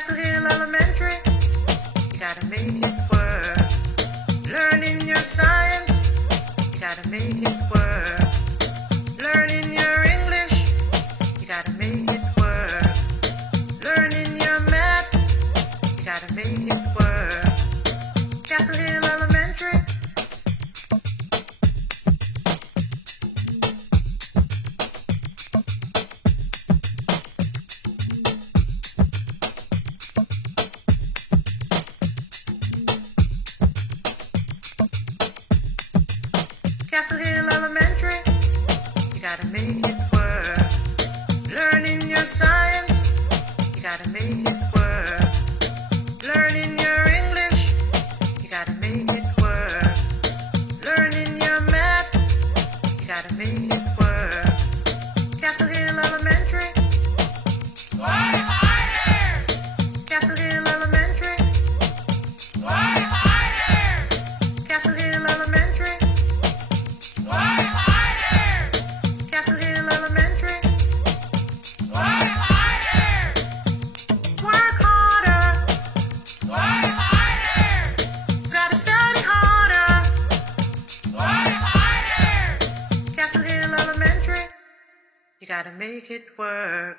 Castle Hill Elementary, you gotta make it work. Learning your science, you gotta make it work. Learning your English, you gotta make it work. Learning your math, you gotta make it work. Castle Hill Elementary. Castle Hill Elementary, you gotta make it work. Learning your science, you gotta make it work. Learning your English, you gotta make it work. Learning your math, you gotta make it work. Castle Hill Elementary. Work harder! Castle Hill Elementary. Work harder! Castle Hill Elementary. Work harder! Castle Hill Elementary. Work harder! Work harder. Work harder! Gotta study harder. Work harder! Castle Hill Elementary. You gotta make it work.